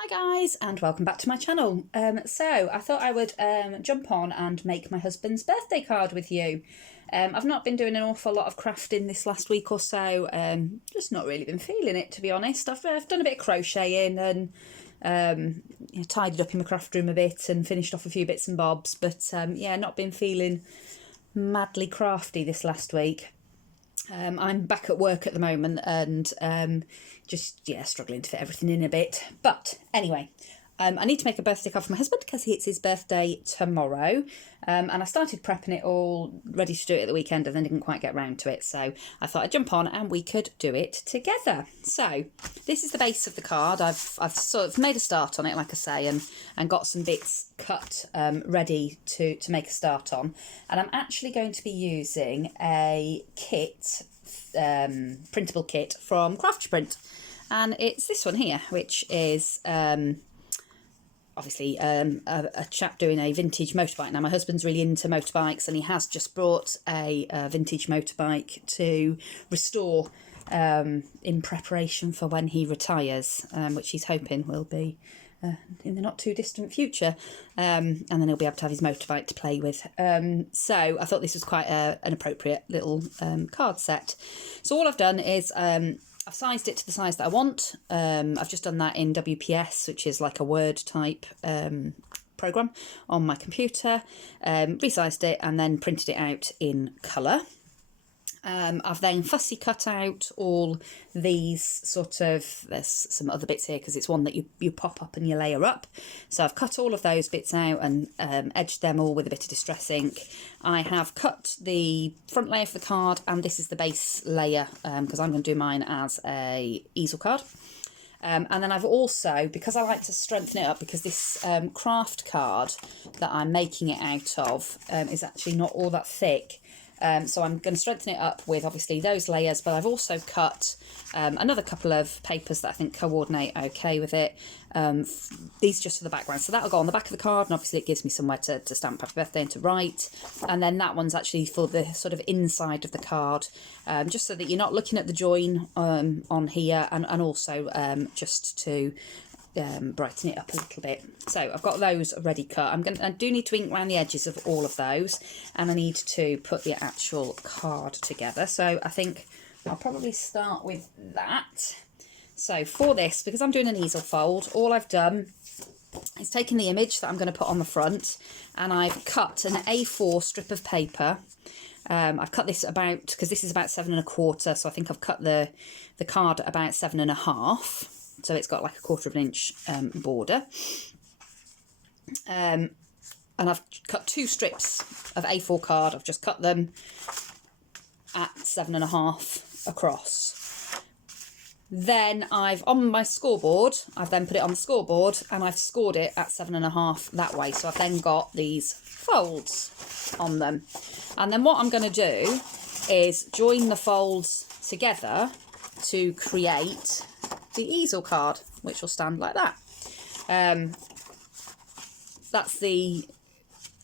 Hi guys, and welcome back to my channel. So I thought I would jump on and make my husband's birthday card with you. I've not been doing an awful lot of crafting this last week or so, just not really been feeling it, to be honest. I've done a bit of crocheting and tidied up in my craft room a bit and finished off a few bits and bobs, but yeah, not been feeling madly crafty this last week. I'm back at work at the moment and just struggling to fit everything in a bit. But anyway, I need to make a birthday card for my husband because it's his birthday tomorrow. And I started prepping it all ready to do it at the weekend and then didn't quite get round to it. So I thought I'd jump on and we could do it together. So this is the base of the card. I've sort of made a start on it, like I say, and got some bits cut ready to make a start on. And I'm actually going to be using a kit, printable kit from Craft Print. And it's this one here, which is obviously a chap doing a vintage motorbike. Now my husband's really into motorbikes and he has just brought a vintage motorbike to restore in preparation for when he retires, which he's hoping will be in the not too distant future, and then he'll be able to have his motorbike to play with. So I thought this was quite an appropriate little card set. So all I've done is I've sized it to the size that I want. I've just done that in WPS, which is like a Word type program on my computer. Resized it and then printed it out in colour. I've then fussy cut out all these sort of, there's some other bits here because it's one that you pop up and you layer up. So I've cut all of those bits out and edged them all with a bit of distress ink. I have cut the front layer for the card and this is the base layer because I'm going to do mine as a easel card. And then I've also, because I like to strengthen it up, because this craft card that I'm making it out of is actually not all that thick. So I'm going to strengthen it up with obviously those layers, but I've also cut another couple of papers that I think coordinate okay with it. These just for the background. So that'll go on the back of the card and obviously it gives me somewhere to stamp happy birthday and to write. And then that one's actually for the sort of inside of the card, just so that you're not looking at the join on here and also just to brighten it up a little bit. So I've got those already cut. I do need to ink around the edges of all of those and I need to put the actual card together. So I think I'll probably start with that. So for this, because I'm doing an easel fold, all I've done is taken the image that I'm going to put on the front and I've cut an A4 strip of paper. I've cut this about, because this is about 7 1/4, so I think I've cut the card about 7 1/2. So it's got like a 1/4 inch border. And I've cut 2 strips of A4 card. I've just cut them at 7 1/2 across. Then on my scoreboard, I've then put it on the scoreboard and I've scored it at 7 1/2 that way. So I've then got these folds on them. And then what I'm going to do is join the folds together to create the easel card, which will stand like that. That's the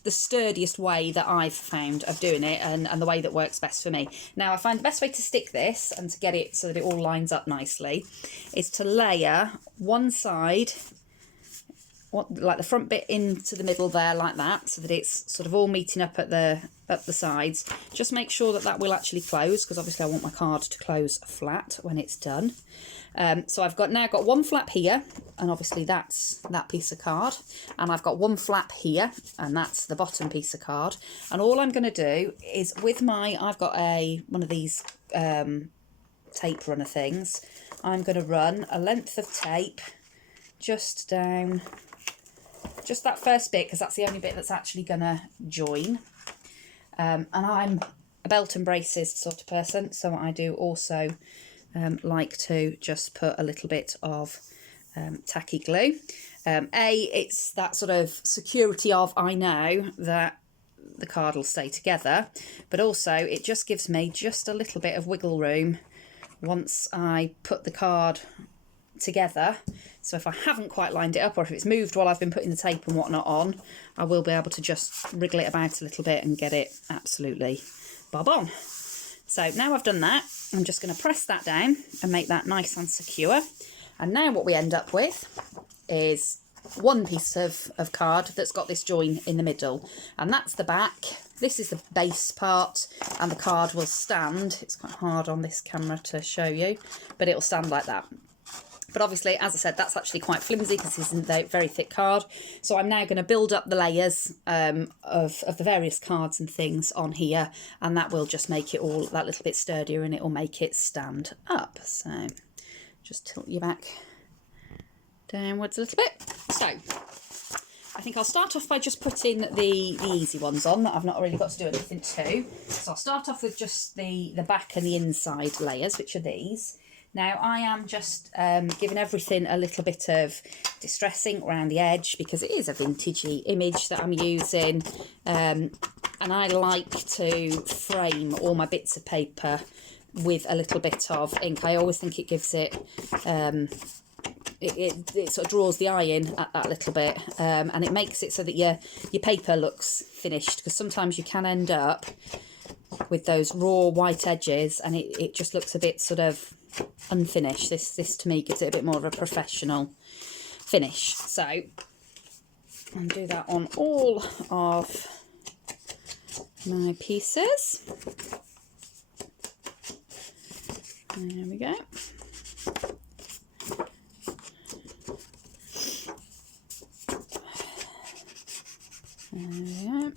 sturdiest way that I've found of doing it and the way that works best for me. Now I find the best way to stick this and to get it so that it all lines up nicely is to layer one side, like the front bit into the middle there like that, so that it's sort of all meeting up at the sides. Just make sure that that will actually close, because obviously I want my card to close flat when it's done. So I've now got one flap here, and obviously that's that piece of card, and I've got one flap here, and that's the bottom piece of card. And all I'm going to do is with I've got one of these tape runner things. I'm going to run a length of tape just down, just that first bit, because that's the only bit that's actually going to join. And I'm a belt and braces sort of person, so I do also like to just put a little bit of tacky glue. It's that sort of security of, I know that the card will stay together, but also it just gives me just a little bit of wiggle room once I put the card together. So if I haven't quite lined it up, or if it's moved while I've been putting the tape and whatnot on, I will be able to just wriggle it about a little bit and get it absolutely bob on. So now I've done that, I'm just going to press that down and make that nice and secure. And now what we end up with is one piece of card that's got this join in the middle, and that's the back. This is the base part, and the card will stand. It's quite hard on this camera to show you, but it'll stand like that. But obviously, as I said, that's actually quite flimsy because this isn't a very thick card. So I'm now going to build up the layers of the various cards and things on here, and that will just make it all that little bit sturdier, and it will make it stand up. So just tilt you back downwards a little bit. So I think I'll start off by just putting the easy ones on that I've not really got to do anything to. So I'll start off with just the back and the inside layers, which are these. Now I am just giving everything a little bit of distressing around the edge because it is a vintagey image that I'm using, and I like to frame all my bits of paper with a little bit of ink. I always think it gives it, it sort of draws the eye in at that little bit, and it makes it so that your paper looks finished, because sometimes you can end up with those raw white edges and it just looks a bit sort of unfinished. This to me gives it a bit more of a professional finish. So I'll do that on all of my pieces. There we go. There we go.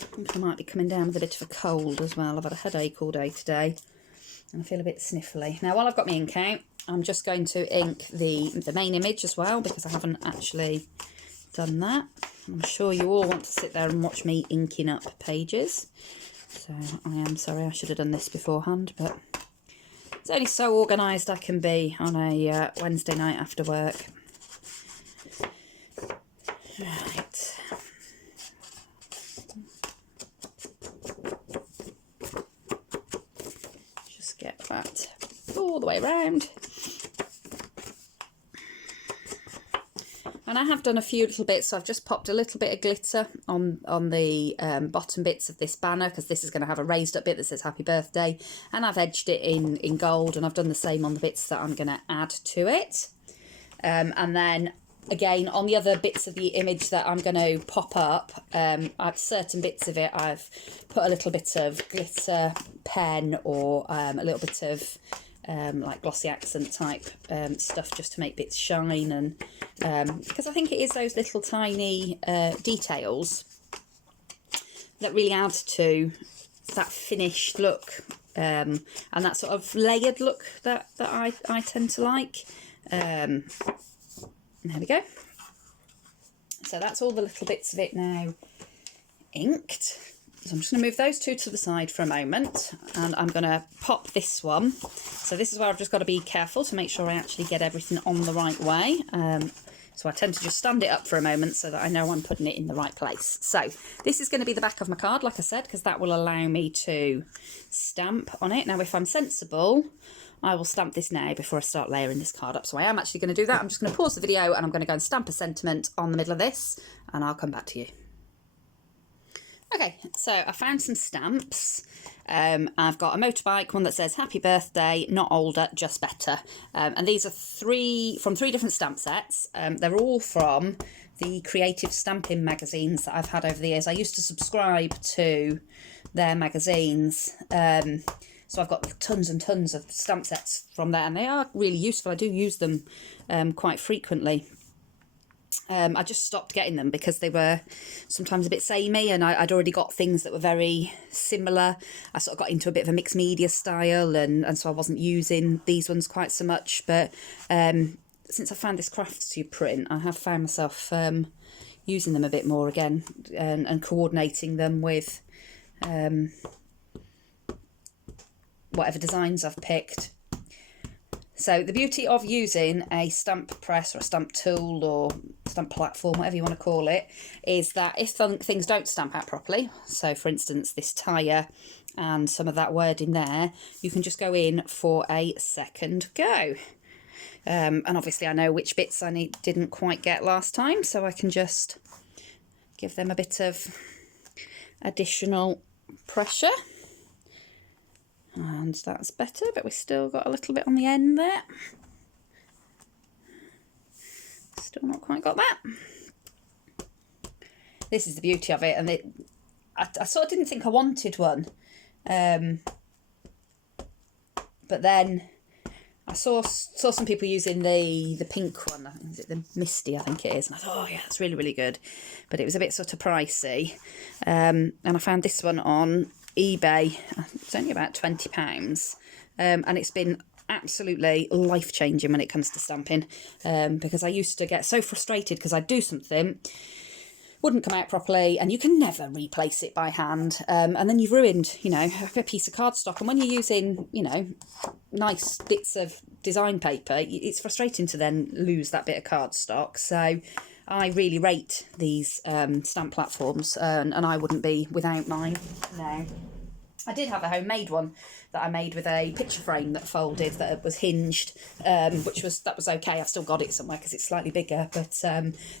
I think I might be coming down with a bit of a cold as well. I've had a headache all day today and I feel a bit sniffly. Now while I've got my ink out, I'm just going to ink the main image as well, because I haven't actually done that. I'm sure you all want to sit there and watch me inking up pages. So I am sorry, I should have done this beforehand, but it's only so organised I can be on a Wednesday night after work. Right. Just get that all the way around. And I have done a few little bits, so I've just popped a little bit of glitter on the bottom bits of this banner, because this is going to have a raised up bit that says happy birthday, and I've edged it in gold, and I've done the same on the bits that I'm going to add to it. And then again, on the other bits of the image that I'm going to pop up, certain bits of it I've put a little bit of glitter pen or a little bit of like glossy accent type stuff, just to make bits shine, and because I think it is those little tiny details that really add to that finished look, and that sort of layered look that I tend to like. There we go. So that's all the little bits of it now inked. So I'm just going to move those two to the side for a moment, and I'm going to pop this one. So this is where I've just got to be careful to make sure I actually get everything on the right way. So I tend to just stand it up for a moment so that I know I'm putting it in the right place. So this is going to be the back of my card, like I said, because that will allow me to stamp on it. Now, if I'm sensible, I will stamp this now before I start layering this card up. So I am actually going to do that. I'm just going to pause the video and I'm going to go and stamp a sentiment on the middle of this, and I'll come back to you. Okay, so I found some stamps. I've got a motorbike, one that says happy birthday, not older, just better. And these are from three different stamp sets. They're all from the creative stamping magazines that I've had over the years. I used to subscribe to their magazines. So I've got tons and tons of stamp sets from there, and they are really useful. I do use them quite frequently. I just stopped getting them because they were sometimes a bit samey, and I'd already got things that were very similar. I sort of got into a bit of a mixed media style, and so I wasn't using these ones quite so much. But since I found this Crafts Tube print, I have found myself using them a bit more again, and coordinating them with whatever designs I've picked. So the beauty of using a stamp press or a stamp tool or stamp platform, whatever you want to call it, is that if things don't stamp out properly, so for instance this tire and some of that word in there, you can just go in for a second go. And obviously I know which bits I didn't quite get last time, so I can just give them a bit of additional pressure. And that's better, but we've still got a little bit on the end there. Still not quite got that. This is the beauty of it, and I sort of didn't think I wanted one. But then I saw some people using the pink one. I think, is it the Misty, I think it is. And I thought, oh yeah, that's really, really good. But it was a bit sort of pricey. And I found this one on eBay. It's only about £20. And it's been absolutely life-changing when it comes to stamping. Because I used to get so frustrated because I'd do something, wouldn't come out properly, and you can never replace it by hand. And then you've ruined, you know, a piece of cardstock. And when you're using, you know, nice bits of design paper, it's frustrating to then lose that bit of cardstock. So I really rate these stamp platforms, and I wouldn't be without mine now. I did have a homemade one that I made with a picture frame that folded, that was hinged, that was okay. I've still got it somewhere because it's slightly bigger, but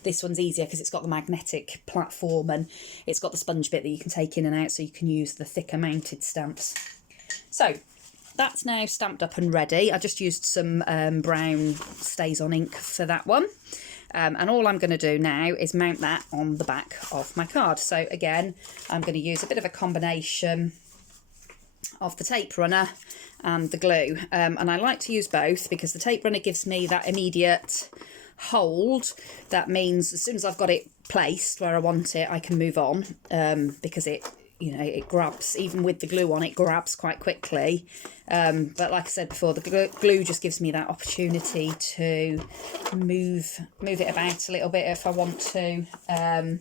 this one's easier because it's got the magnetic platform and it's got the sponge bit that you can take in and out, so you can use the thicker mounted stamps. So that's now stamped up and ready. I just used some brown Stays On ink for that one. And all I'm going to do now is mount that on the back of my card. So again, I'm going to use a bit of a combination of the tape runner and the glue, and I like to use both because the tape runner gives me that immediate hold. That means as soon as I've got it placed where I want it, I can move on, because it, you know, it grabs, even with the glue on, it grabs quite quickly. But like I said before, the glue just gives me that opportunity to move it about a little bit if I want to, and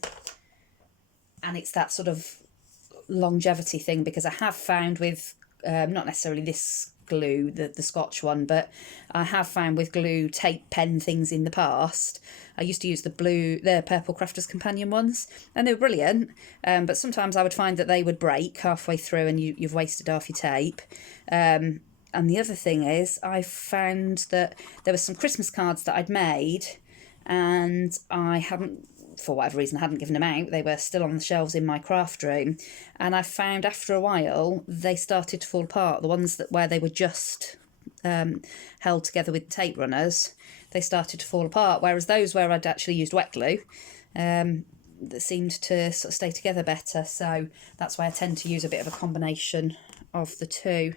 it's that sort of longevity thing, because I have found with not necessarily this glue, the Scotch one, but I have found with glue tape pen things in the past. I used to use the purple Crafter's Companion ones, and they were brilliant, but sometimes I would find that they would break halfway through and you've wasted half your tape. And the other thing is, I found that there were some Christmas cards that I'd made and I hadn't, for whatever reason, I hadn't given them out. They were still on the shelves in my craft room, and I found after a while they started to fall apart. The ones where they were just held together with tape runners, they started to fall apart, whereas those where I'd actually used wet glue, that seemed to sort of stay together better. So that's why I tend to use a bit of a combination of the two.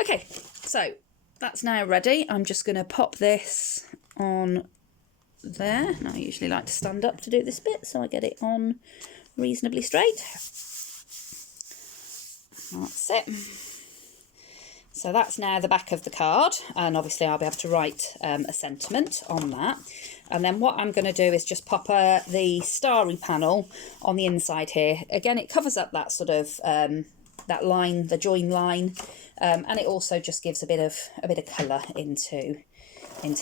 Okay, so that's now ready. I'm just going to pop this on there. And I usually like to stand up to do this bit so I get it on reasonably straight. That's it. So that's now the back of the card, and obviously I'll be able to write a sentiment on that. And then what I'm going to do is just pop the starry panel on the inside here. Again, it covers up that sort of that line, the join line, and it also just gives a bit of colour into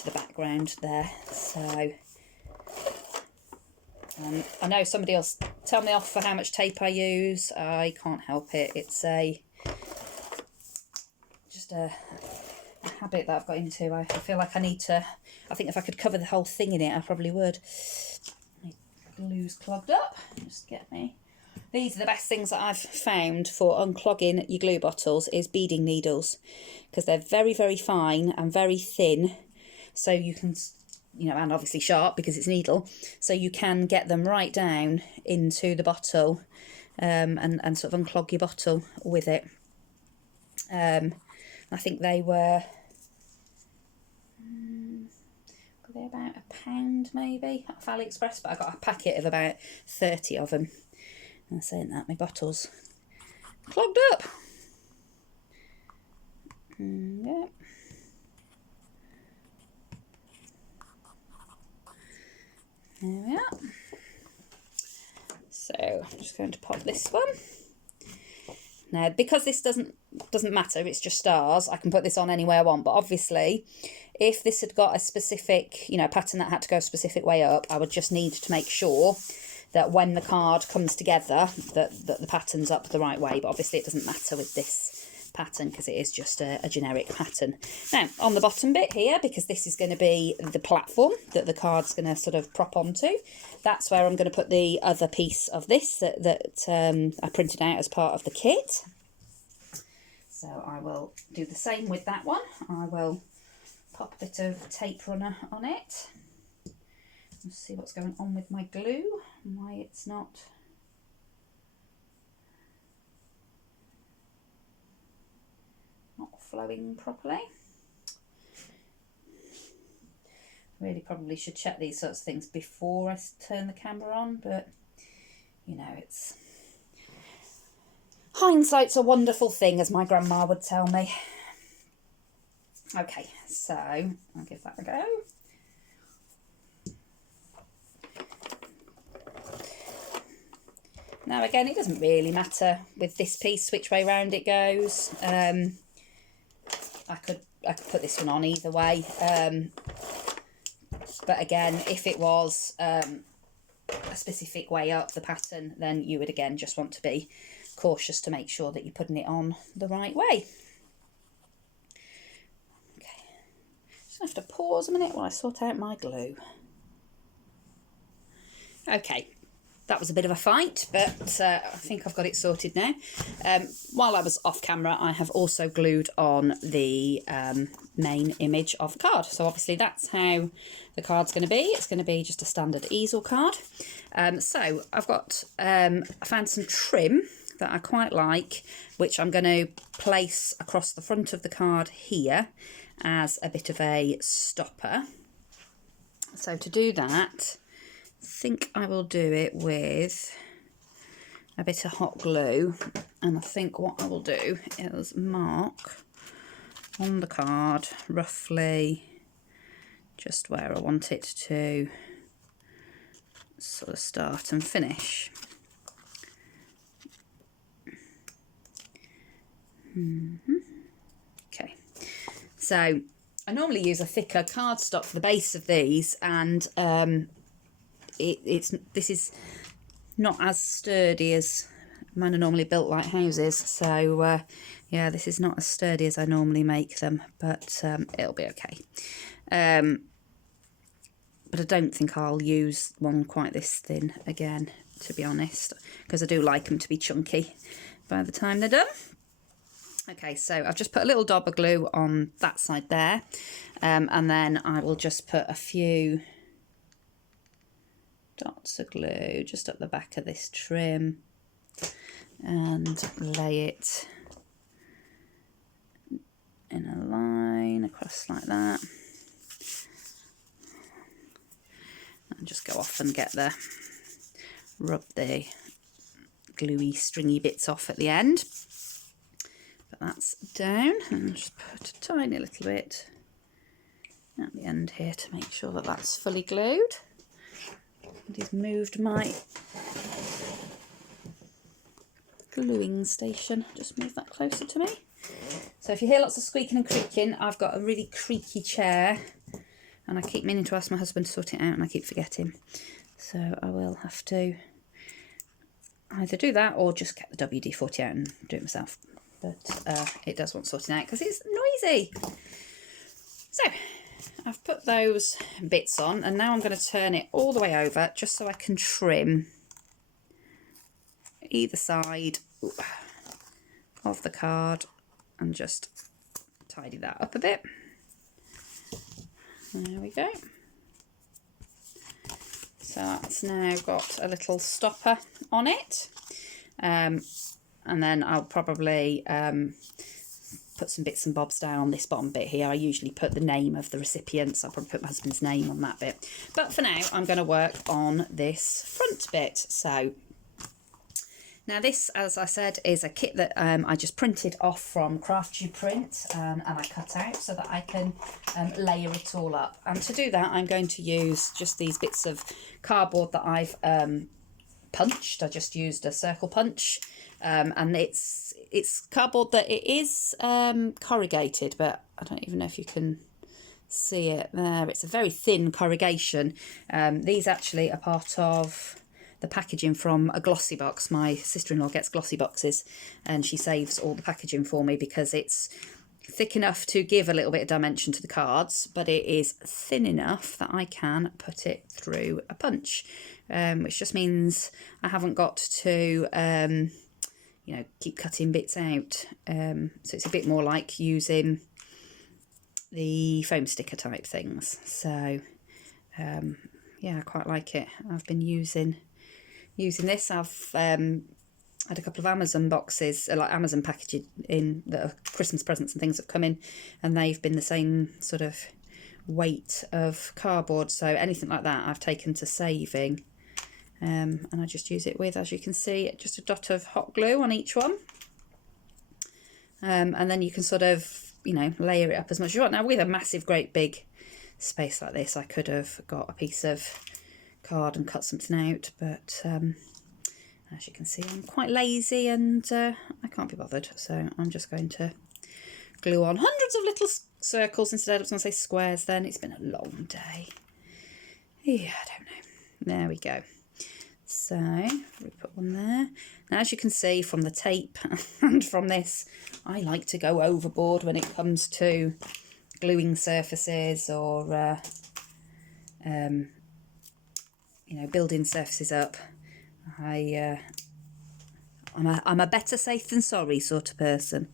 the background there. So I know somebody else tell me off for how much tape I use. I can't help it. It's just a habit that I've got into. I feel like I need to, I think if I could cover the whole thing in it, I probably would. My glue's clogged up. Just get me. These are the best things that I've found for unclogging your glue bottles, is beading needles, because they're very, very fine and very thin. So you can, you know, and obviously sharp because it's needle, so you can get them right down into the bottle, and sort of unclog your bottle with it. I think they were about £1 maybe off AliExpress, but I got a packet of about 30 of them. And saying that, my bottle's clogged up. Yeah. There we are. So I'm just going to pop this one. Now, because this doesn't matter, it's just stars, I can put this on anywhere I want. But obviously, if this had got a specific, you know, pattern that had to go a specific way up, I would just need to make sure that when the card comes together, that the pattern's up the right way. But obviously it doesn't matter with this pattern because it is just a generic pattern. Now, on the bottom bit here, because this is going to be the platform that the card's going to sort of prop onto, that's where I'm going to put the other piece of this that I printed out as part of the kit. So I will do the same with that one. I will pop a bit of tape runner on it. Let's see what's going on with my glue and why it's not flowing properly. Really probably should check these sorts of things before I turn the camera on, but you know, it's hindsight's a wonderful thing, as my grandma would tell me. Okay, so I'll give that a go. Now again, it doesn't really matter with this piece which way round it goes. I could put this one on either way. But again, if it was a specific way up the pattern, then you would again just want to be cautious to make sure that you're putting it on the right way. Okay, just have to pause a minute while I sort out my glue. Okay. That was a bit of a fight, but I think I've got it sorted now. While I was off camera, I have also glued on the main image of the card. So obviously that's how the card's going to be. It's going to be just a standard easel card. So I've got, I found some trim that I quite like, which I'm going to place across the front of the card here as a bit of a stopper. So to do that, I think I will do it with a bit of hot glue, and I think what I will do is mark on the card roughly just where I want it to sort of start and finish. Okay, so I normally use a thicker cardstock for the base of these, and this is not as sturdy as mine are normally built like houses, so yeah, this is not as sturdy as I normally make them, but it'll be okay. But I don't think I'll use one quite this thin again, to be honest, because I do like them to be chunky by the time they're done. Okay, so I've just put a little dab of glue on that side there, and then I will just put a few dots of glue just up the back of this trim and lay it in a line across like that, and just go off and rub the gluey stringy bits off at the end. But that's down, and just put a tiny little bit at the end here to make sure that that's fully glued. He's moved my gluing station. Just move that closer to me. So if you hear lots of squeaking and creaking, I've got a really creaky chair, and I keep meaning to ask my husband to sort it out and I keep forgetting. So I will have to either do that or just get the WD-40 out and do it myself. But it does want sorting out because it's noisy. So I've put those bits on, and now I'm going to turn it all the way over just so I can trim either side of the card and just tidy that up a bit. There we go. So that's now got a little stopper on it, and then I'll probably put some bits and bobs down on this bottom bit here. I usually put the name of the recipient, so I'll probably put my husband's name on that bit. But for now, I'm going to work on this front bit. So now this, as I said, is a kit that I just printed off from Craft You Print, and I cut out so that I can layer it all up. And to do that, I'm going to use just these bits of cardboard that I've punched. I just used a circle punch, and it's cardboard that it is corrugated, but I don't even know if you can see it there. It's a very thin corrugation. These actually are part of the packaging from a glossy box. My sister-in-law gets glossy boxes, and she saves all the packaging for me because it's thick enough to give a little bit of dimension to the cards, but it is thin enough that I can put it through a punch, which just means I haven't got to you know, keep cutting bits out. So it's a bit more like using the foam sticker type things. So yeah, I quite like it. I've been using this. I've had a couple of Amazon boxes, like Amazon packaging in the Christmas presents and things have come in, and they've been the same sort of weight of cardboard. So anything like that I've taken to saving, and I just use it with, as you can see, just a dot of hot glue on each one, and then you can sort of, you know, layer it up as much as you want. Now with a massive great big space like this, I could have got a piece of card and cut something out, but as you can see, I'm quite lazy and I can't be bothered, so I'm just going to glue on hundreds of little circles instead. I was going to say squares then. It's been a long day. Yeah, I don't know. There we go. So we put one there. Now, as you can see from the tape and from this, I like to go overboard when it comes to gluing surfaces or you know, building surfaces up. I'm a better safe than sorry sort of person.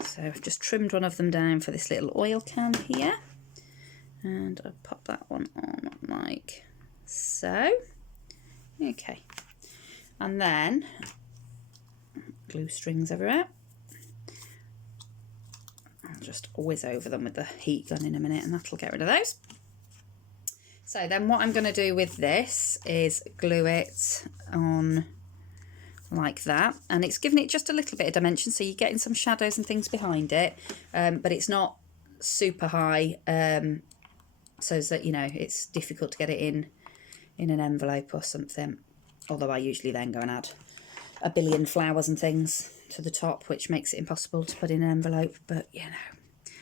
So I've just trimmed one of them down for this little oil can here, and I'll pop that one on like so. Okay, and then glue strings everywhere. I'll just whiz over them with the heat gun in a minute, and that'll get rid of those. So then what I'm going to do with this is glue it on like that, and it's giving it just a little bit of dimension, so you're getting some shadows and things behind it, but it's not super high, so that, you know, it's difficult to get it in an envelope or something, although I usually then go and add a billion flowers and things to the top, which makes it impossible to put in an envelope. But you know,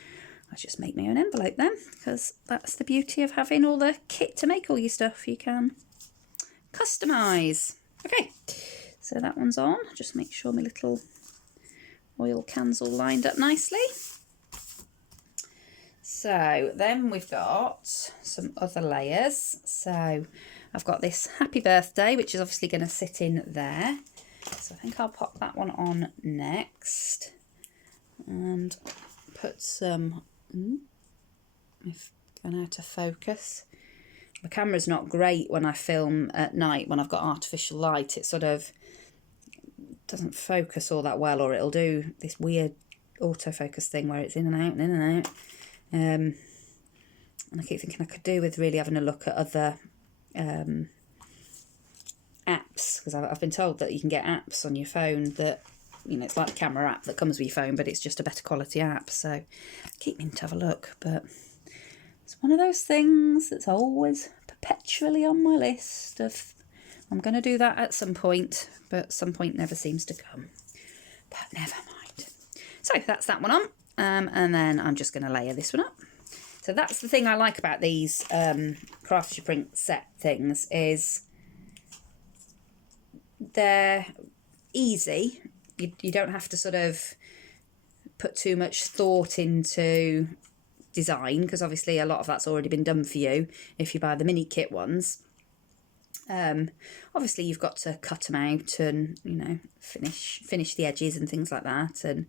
I just make my own envelope then, because that's the beauty of having all the kit to make all your stuff. You can customise. Okay, so that one's on. Just make sure my little oil can's all lined up nicely. So then we've got some other layers. So I've got this happy birthday, which is obviously going to sit in there. So I think I'll pop that one on next and put some, I've gone out of focus. My camera's not great when I film at night when I've got artificial light. It sort of doesn't focus all that well, or it'll do this weird autofocus thing where it's in and out and in and out. And I keep thinking I could do with really having a look at other apps, because I've been told that you can get apps on your phone that, you know, it's like a camera app that comes with your phone, but it's just a better quality app. So I keep meaning to have a look, but it's one of those things that's always perpetually on my list of, I'm going to do that at some point, but some point never seems to come. But never mind. So that's that one on. And then I'm just going to layer this one up. So that's the thing I like about these Craft Your Print set things, is they're easy. You don't have to sort of put too much thought into design, because obviously a lot of that's already been done for you if you buy the mini kit ones. Obviously you've got to cut them out and, you know, finish the edges and things like that, and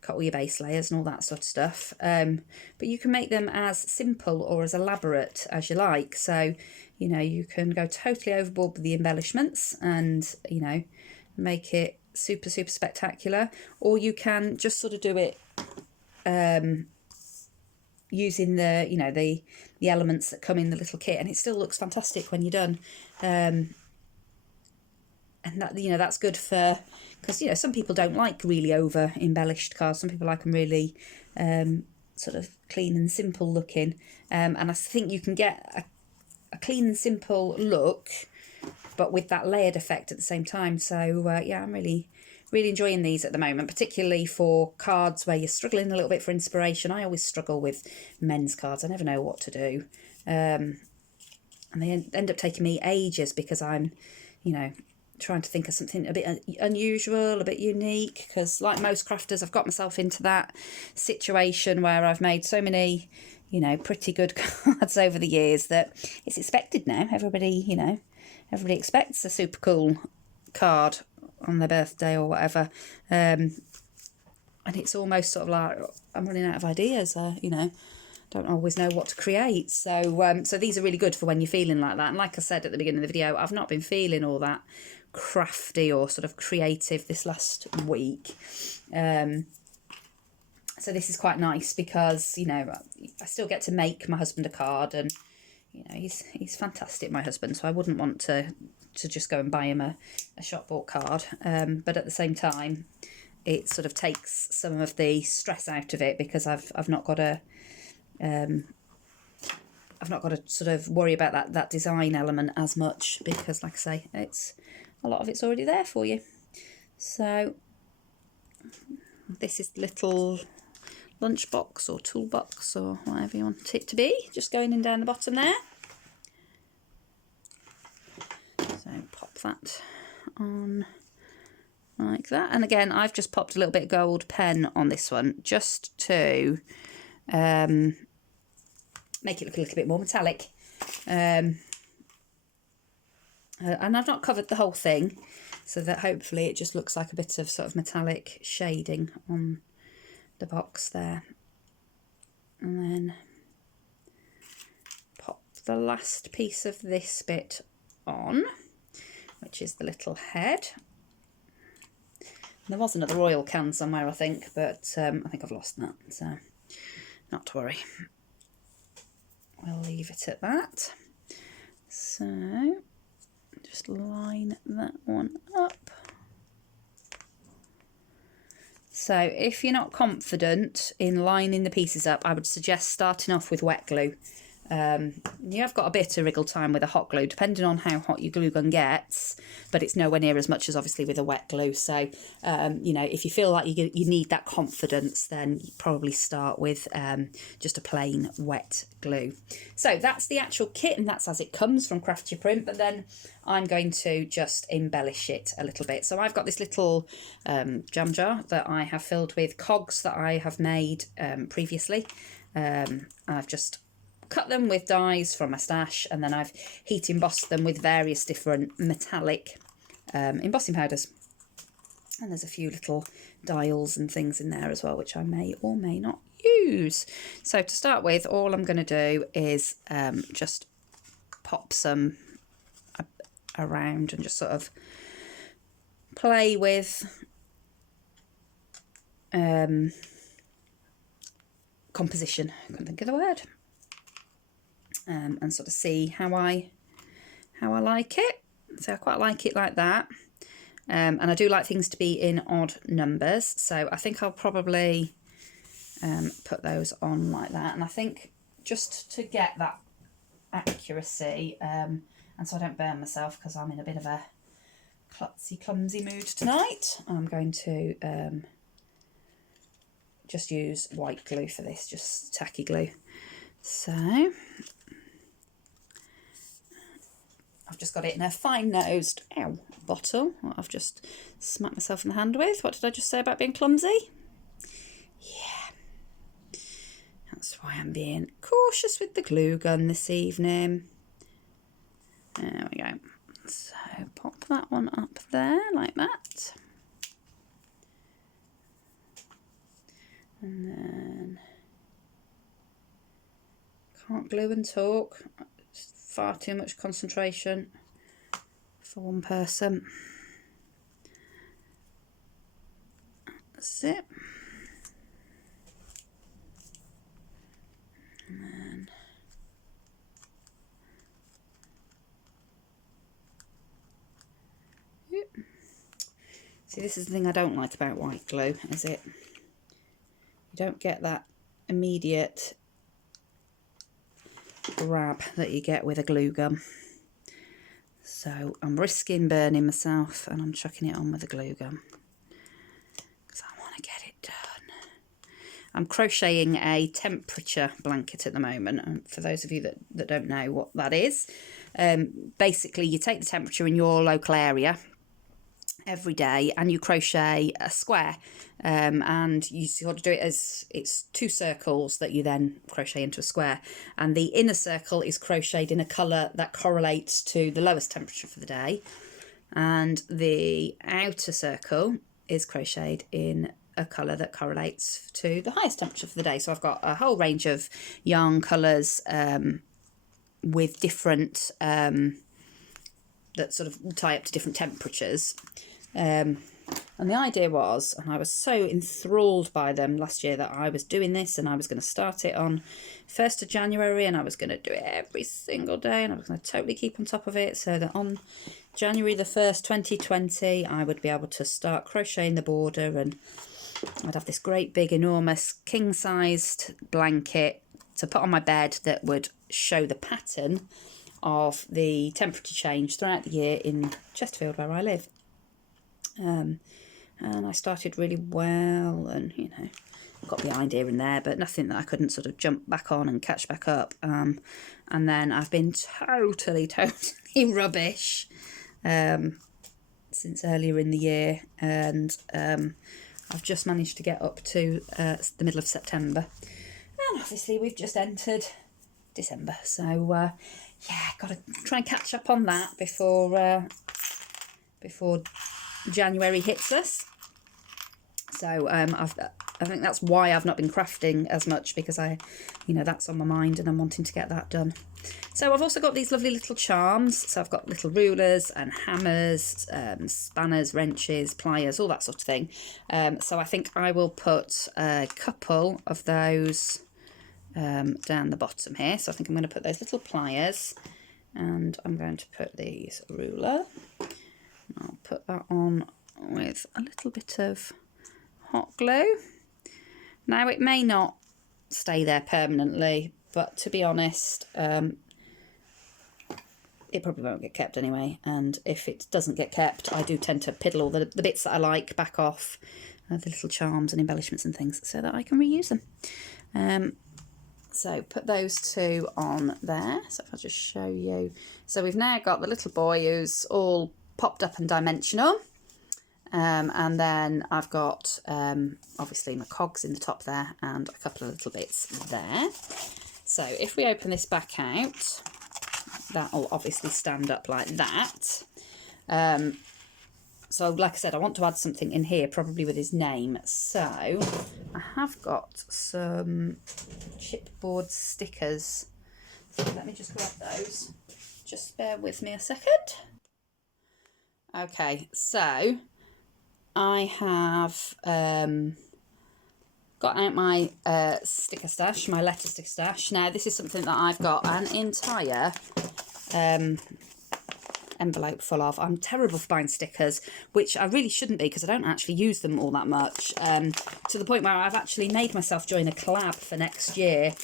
cut all your base layers and all that sort of stuff. But you can make them as simple or as elaborate as you like. So, you know, you can go totally overboard with the embellishments and, you know, make it super, super spectacular. Or you can just sort of do it using the, you know, the elements that come in the little kit, and it still looks fantastic when you're done. And that, you know, that's good for, because, you know, some people don't like really over embellished cards. Some people like them really sort of clean and simple looking. And I think you can get a clean and simple look, but with that layered effect at the same time. So yeah, I'm really enjoying these at the moment, particularly for cards where you're struggling a little bit for inspiration. I always struggle with men's cards. I never know what to do. And they end up taking me ages, because I'm, you know, trying to think of something a bit unusual, a bit unique, because like most crafters, I've got myself into that situation where I've made so many, you know, pretty good cards over the years that it's expected now. Everybody, you know, everybody expects a super cool card on their birthday or whatever. And it's almost sort of like, I'm running out of ideas, you know, don't always know what to create. So so these are really good for when you're feeling like that. And like I said at the beginning of the video, I've not been feeling all that crafty or sort of creative this last week. So this is quite nice because, you know, I still get to make my husband a card, and, you know, he's fantastic, my husband, so I wouldn't want to just go and buy him a shop bought card. But at the same time, it sort of takes some of the stress out of it, because I've not got to sort of worry about that design element as much, because, like I say, it's a lot of it's already there for you. So this is little lunchbox or toolbox or whatever you want it to be, just going in down the bottom there. So pop that on like that, and again I've just popped a little bit of gold pen on this one just to make it look a little bit more metallic, and I've not covered the whole thing, so that hopefully it just looks like a bit of sort of metallic shading on the box there. And then pop the last piece of this bit on, which is the little head. There was another oil can somewhere, I think, but I think I've lost that, so not to worry. We'll leave it at that. So just line that one up. So if you're not confident in lining the pieces up, I would suggest starting off with wet glue. You have got a bit of wriggle time with a hot glue, depending on how hot your glue gun gets, but it's nowhere near as much as obviously with a wet glue. So, you know, if you feel like you need that confidence, then you probably start with just a plain wet glue. So that's the actual kit, and that's as it comes from Craft Your Print, but then I'm going to just embellish it a little bit. So I've got this little jam jar that I have filled with cogs that I have made previously. I've just cut them with dies from my stash, and then I've heat embossed them with various different metallic embossing powders. And there's a few little dials and things in there as well, which I may or may not use. So to start with, all I'm going to do is just pop some around and just sort of play with composition. I can't think of the word. And sort of see how I like it. So I quite like it like that, and I do like things to be in odd numbers, so I think I'll probably put those on like that. And I think just to get that accuracy, and so I don't burn myself, because I'm in a bit of a clumsy mood tonight, I'm going to just use white glue for this, just tacky glue. So I've just got it in a fine-nosed bottle that I've just smacked myself in the hand with. What did I just say about being clumsy? Yeah, that's why I'm being cautious with the glue gun this evening. There we go. So pop that one up there like that. And then can't glue and talk. Far too much concentration for one person. That's it. And then see, this is the thing I don't like about white glue, is it? You don't get that immediate grab that you get with a glue gun. So I'm risking burning myself, and I'm chucking it on with a glue gun because I want to get it done. I'm crocheting a temperature blanket at the moment, and for those of you that don't know what that is, basically you take the temperature in your local area every day and you crochet a square, and you sort of do it as it's two circles that you then crochet into a square, and the inner circle is crocheted in a colour that correlates to the lowest temperature for the day, and the outer circle is crocheted in a colour that correlates to the highest temperature for the day. So I've got a whole range of yarn colours with different that sort of tie up to different temperatures. And the idea was, and I was so enthralled by them last year, that I was doing this and I was going to start it on 1st of January and I was going to do it every single day and I was going to totally keep on top of it, so that on January the 1st, 2020, I would be able to start crocheting the border, and I'd have this great big enormous king-sized blanket to put on my bed that would show the pattern of the temperature change throughout the year in Chesterfield, where I live. And I started really well, and you know, got behind here and there, but nothing that I couldn't sort of jump back on and catch back up. And then I've been totally rubbish since earlier in the year, and I've just managed to get up to the middle of September, and obviously we've just entered December, so yeah, got to try and catch up on that before January hits us. So I think that's why I've not been crafting as much, because that's on my mind and I'm wanting to get that done. So I've also got these lovely little charms. So I've got little rulers and hammers, spanners, wrenches, pliers, all that sort of thing. So I think I will put a couple of those down the bottom here. So I think I'm going to put those little pliers, and I'm going to put these ruler. I'll put that on with a little bit of hot glue. Now, it may not stay there permanently, but to be honest, it probably won't get kept anyway, and if it doesn't get kept, I do tend to piddle all the bits that I like back off, the little charms and embellishments and things, so that I can reuse them. So put those two on there. So if I just show you, so we've now got the little boy who's all popped up and dimensional. And then I've got obviously my cogs in the top there and a couple of little bits there. So if we open this back out, that'll obviously stand up like that. So like I said, I want to add something in here, probably with his name. So I have got some chipboard stickers. So let me just grab those. Just bear with me a second. Okay, so I have got out my sticker stash, my letter sticker stash. Now, this is something that I've got an entire envelope full of. I'm terrible for buying stickers, which I really shouldn't be, because I don't actually use them all that much, to the point where I've actually made myself join a collab for next year,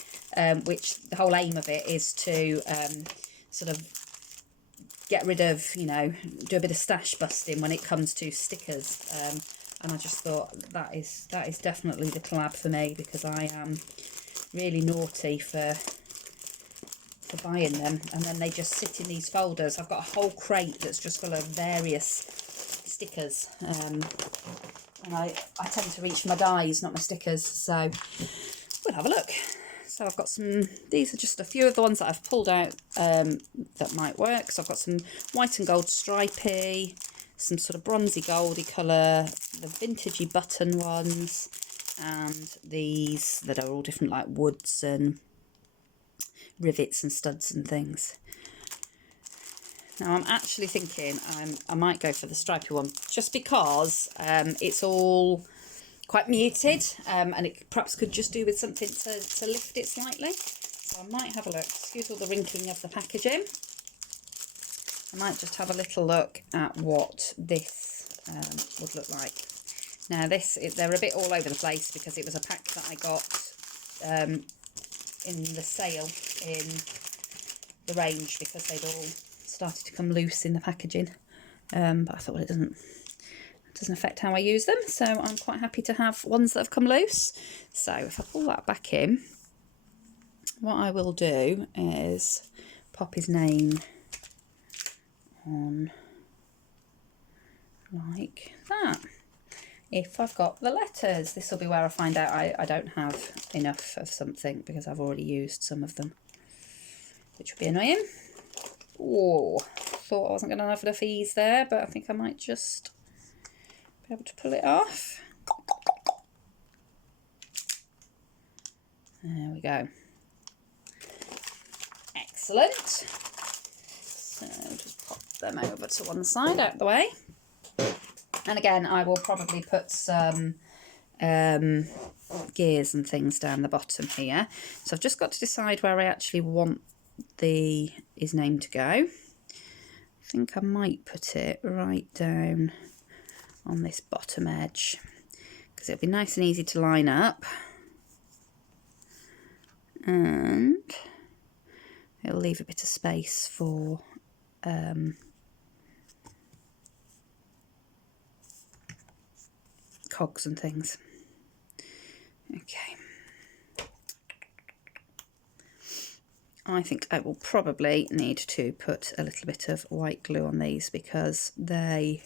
which the whole aim of it is to sort of get rid of, do a bit of stash busting when it comes to stickers. And I just thought that is definitely the collab for me, because I am really naughty for buying them, and then they just sit in these folders. I've got a whole crate that's just full of various stickers, and I tend to reach for my dies, not my stickers, so we'll have a look. So I've got these are just a few of the ones that I've pulled out that might work. So I've got some white and gold stripy, some sort of bronzy goldy colour, the vintagey button ones, and these that are all different, like woods and rivets and studs and things. Now I'm actually thinking I might go for the stripy one, just because it's all quite muted, and it perhaps could just do with something to lift it slightly. So I might have a look. Excuse all the wrinkling of the packaging. I might just have a little look at what this would look like. Now they're a bit all over the place, because it was a pack that I got in the sale in the range, because they'd all started to come loose in the packaging, but I thought, well, it doesn't affect how I use them, so I'm quite happy to have ones that have come loose. So if I pull that back in, what I will do is pop his name on like that. If I've got the letters, this will be where I find out I don't have enough of something, because I've already used some of them, which would be annoying. Oh, thought I wasn't going to have enough ease there, but I think I might just be able to pull it off. There we go. Excellent. So just pop them over to one side, out the way. And again, I will probably put some gears and things down the bottom here. So I've just got to decide where I actually want his name to go. I think I might put it right down on this bottom edge, because it'll be nice and easy to line up. And it'll leave a bit of space for cogs and things. Okay. I think I will probably need to put a little bit of white glue on these, because they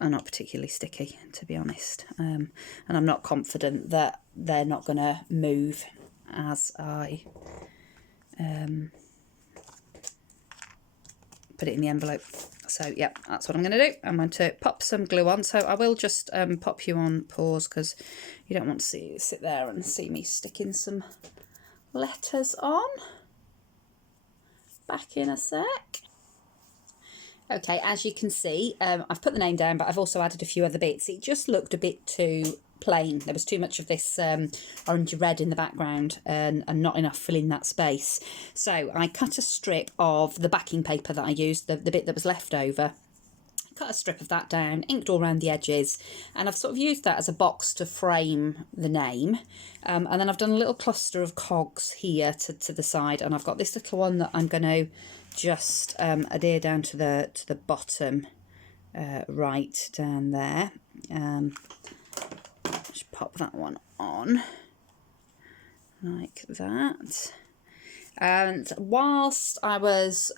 are not particularly sticky, to be honest. And I'm not confident that they're not going to move as I put it in the envelope. So yeah, that's what I'm going to do. I'm going to pop some glue on. So I will just pop you on pause, because you don't want to sit there and see me sticking some letters on. Back in a sec. Okay, as you can see, I've put the name down, but I've also added a few other bits. It just looked a bit too plain. There was too much of this orangey red in the background, and not enough filling that space. So I cut a strip of the backing paper that I used, the bit that was left over. Cut a strip of that down, inked all around the edges, and I've sort of used that as a box to frame the name. And then I've done a little cluster of cogs here to the side, and I've got this little one that I'm going to just adhere down to the bottom, right down there. Just pop that one on like that. And whilst I was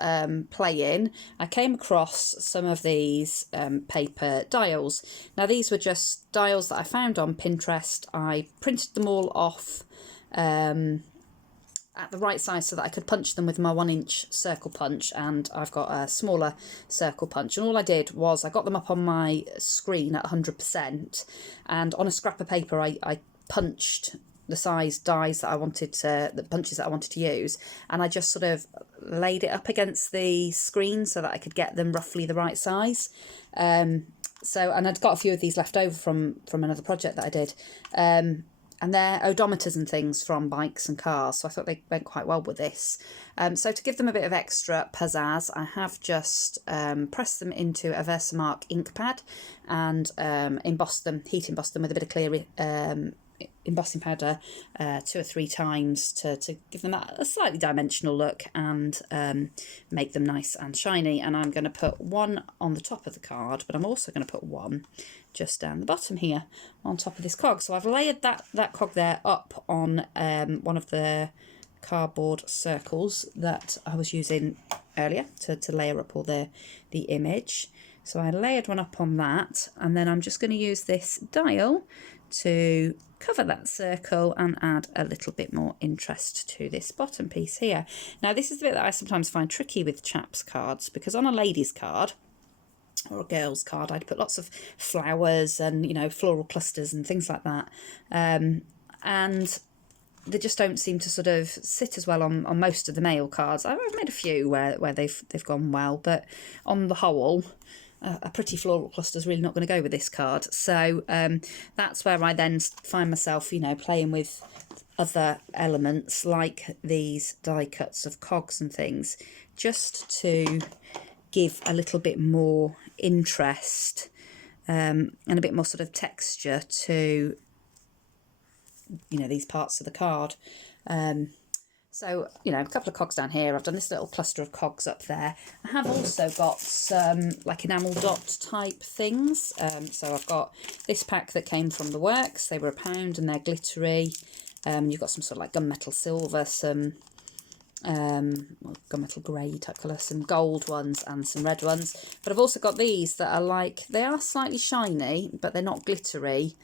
playing, I came across some of these paper dials. Now these were just dials that I found on Pinterest. I printed them all off at the right size so that I could punch them with my 1-inch circle punch, and I've got a smaller circle punch. And all I did was I got them up on my screen at 100%, and on a scrap of paper I punched the size dies that I wanted to, the punches that I wanted to use, and I just sort of laid it up against the screen so that I could get them roughly the right size. And I'd got a few of these left over from another project that I did. And they're odometers and things from bikes and cars, so I thought they went quite well with this. So to give them a bit of extra pizzazz, I have just pressed them into a Versamark ink pad and heat embossed them with a bit of clear embossing powder 2 or 3 times to give them a slightly dimensional look and make them nice and shiny. And I'm going to put one on the top of the card, but I'm also going to put one just down the bottom here on top of this cog. So I've layered that cog there up on one of the cardboard circles that I was using earlier to layer up all the image. So I layered one up on that, and then I'm just going to use this dial to cover that circle and add a little bit more interest to this bottom piece here. Now this is the bit that I sometimes find tricky with chaps cards, because on a lady's card or a girl's card I'd put lots of flowers and, you know, floral clusters and things like that, and they just don't seem to sort of sit as well on most of the male cards. I've made a few where they've gone well, but on the whole a pretty floral cluster is really not going to go with this card. So that's where I then find myself, you know, playing with other elements like these die cuts of cogs and things, just to give a little bit more interest and a bit more sort of texture to, you know, these parts of the card. So, you know, a couple of cogs down here. I've done this little cluster of cogs up there. I have also got some like enamel dot type things. So I've got this pack that came from the works. They were £1 and they're glittery. You've got some sort of like gunmetal silver, some gunmetal grey type colour, some gold ones and some red ones. But I've also got these that are like, they are slightly shiny, but they're not glittery.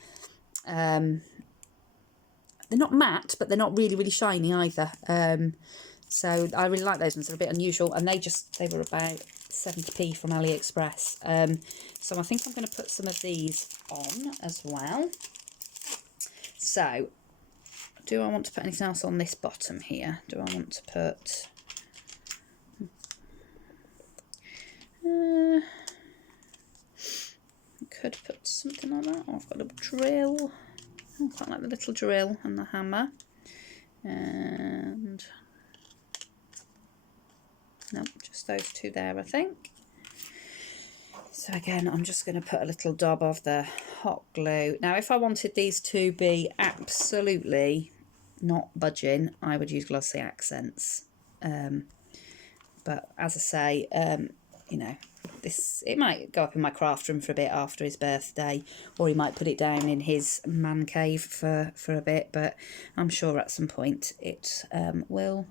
They're not matte, but they're not really, really shiny either. So I really like those ones. They're a bit unusual, and they were about 70p from AliExpress. So I think I'm going to put some of these on as well. So do I want to put anything else on this bottom here? Do I want to put... could put something like that. Oh, I've got a drill. I quite like the little drill and the hammer. And no, just those two there, I think. So again, I'm just going to put a little dab of the hot glue. Now, if I wanted these to be absolutely not budging, I would use glossy accents. But as I say, you know, it might go up in my craft room for a bit after his birthday, or he might put it down in his man cave for a bit, but I'm sure at some point it will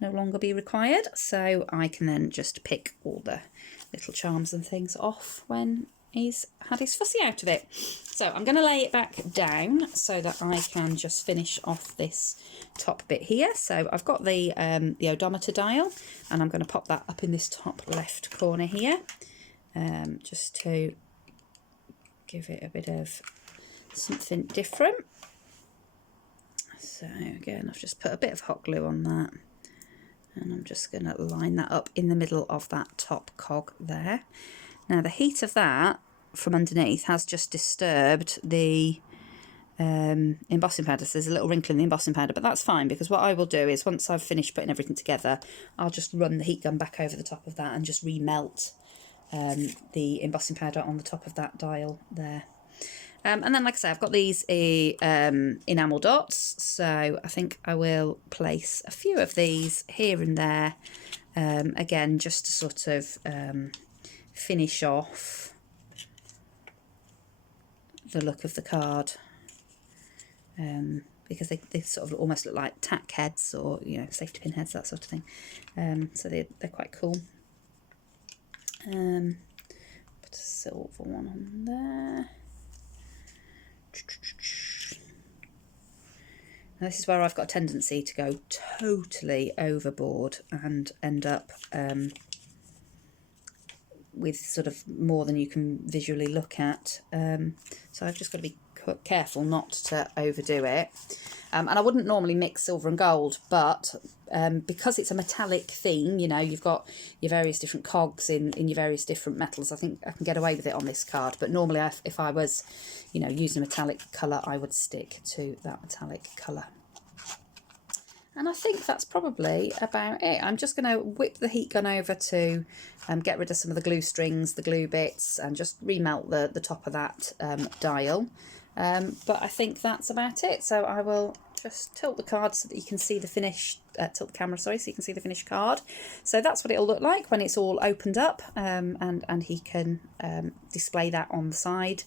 no longer be required, so I can then just pick all the little charms and things off when he's had his fussy out of it. So I'm going to lay it back down so that I can just finish off this top bit here. So I've got the odometer dial, and I'm going to pop that up in this top left corner here, just to give it a bit of something different. So again, I've just put a bit of hot glue on that, and I'm just going to line that up in the middle of that top cog there. Now the heat of that from underneath has just disturbed the embossing powder. So there's a little wrinkle in the embossing powder, but that's fine, because what I will do is once I've finished putting everything together, I'll just run the heat gun back over the top of that and just remelt the embossing powder on the top of that dial there. And then, like I say, I've got these enamel dots, so I think I will place a few of these here and there, again, just to sort of finish off the look of the card, because they sort of almost look like tack heads, or, you know, safety pin heads, that sort of thing. So they're quite cool. Put a silver one on there. Now, this is where I've got a tendency to go totally overboard and end up with sort of more than you can visually look at. So I've just got to be careful not to overdo it. And I wouldn't normally mix silver and gold, but because it's a metallic theme, you know, you've got your various different cogs in your various different metals, I think I can get away with it on this card. But normally, if I was, you know, using a metallic colour, I would stick to that metallic colour. And I think that's probably about it. I'm just going to whip the heat gun over to get rid of some of the glue strings, the glue bits, and just remelt the top of that dial. But I think that's about it. So I will just tilt the card so that you can see the finished, tilt the camera, sorry, so you can see the finished card. So that's what it'll look like when it's all opened up, and he can display that on the side.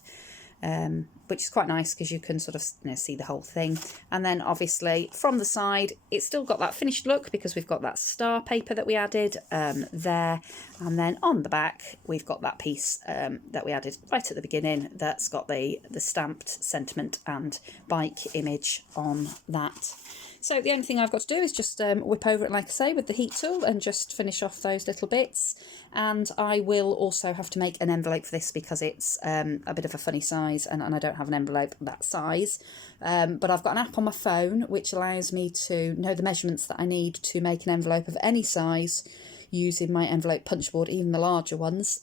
Which is quite nice because you can sort of, you know, see the whole thing. And then obviously from the side, it's still got that finished look because we've got that star paper that we added there. And then on the back, we've got that piece that we added right at the beginning that's got the stamped sentiment and bike image on that. So the only thing I've got to do is just whip over it, like I say, with the heat tool and just finish off those little bits. And I will also have to make an envelope for this because it's a bit of a funny size, and I don't have an envelope that size. But I've got an app on my phone which allows me to know the measurements that I need to make an envelope of any size using my envelope punch board, even the larger ones.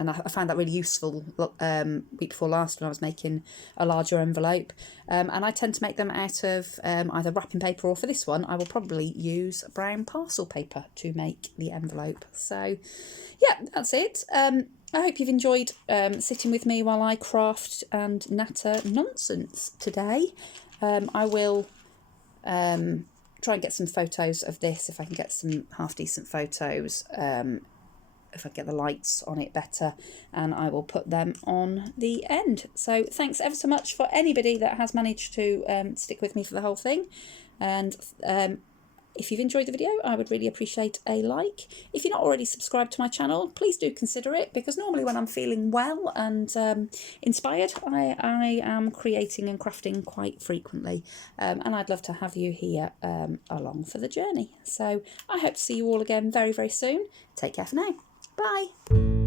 And I found that really useful week before last when I was making a larger envelope. And I tend to make them out of either wrapping paper, or for this one, I will probably use brown parcel paper to make the envelope. So, yeah, that's it. I hope you've enjoyed sitting with me while I craft and natter nonsense today. I will try and get some photos of this, if I can get some half-decent photos, if I get the lights on it better, and I will put them on the end. So thanks ever so much for anybody that has managed to stick with me for the whole thing. And If you've enjoyed the video, I would really appreciate a like. If you're not already subscribed to my channel, please do consider it, because normally when I'm feeling well and inspired, I am creating and crafting quite frequently, and I'd love to have you here along for the journey. So I hope to see you all again very, very soon. Take care for now. Bye.